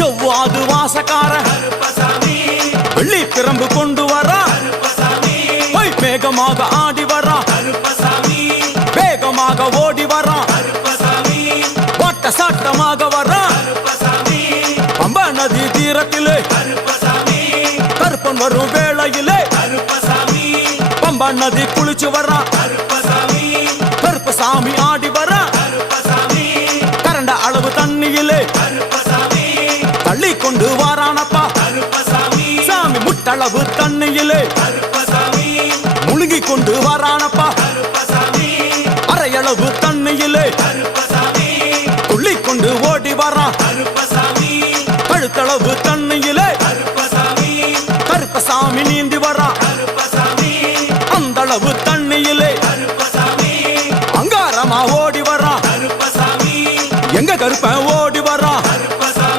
செவ்வாது வாசக்கார வெள்ளி பிரம்பு கொண்டு வரா வேகமாக ஆடி வரா வேகமாக ஓடி வரா ஓட்ட சாட்டமாக வரா பம்பா நதி தீரத்திலே கருப்பன் வரும் வேளையிலே பம்பா நதி குளிச்சு வரா கருப்பசாமி ஆடி வரா கரண்ட அளவு தண்ணியிலே தள்ளி கொண்டு வாரானப்பா சாமி முட்டளவு தண்ணியிலே முழுகி கொண்டு வாரானப்பா அரையளவு தண்ணியிலே துள்ளி கொண்டு ஓடி வரா கழுத்தளவு தண்ணியிலே கருப்பசாமி நீந்தி வரா அந்த அளவு தண்ணி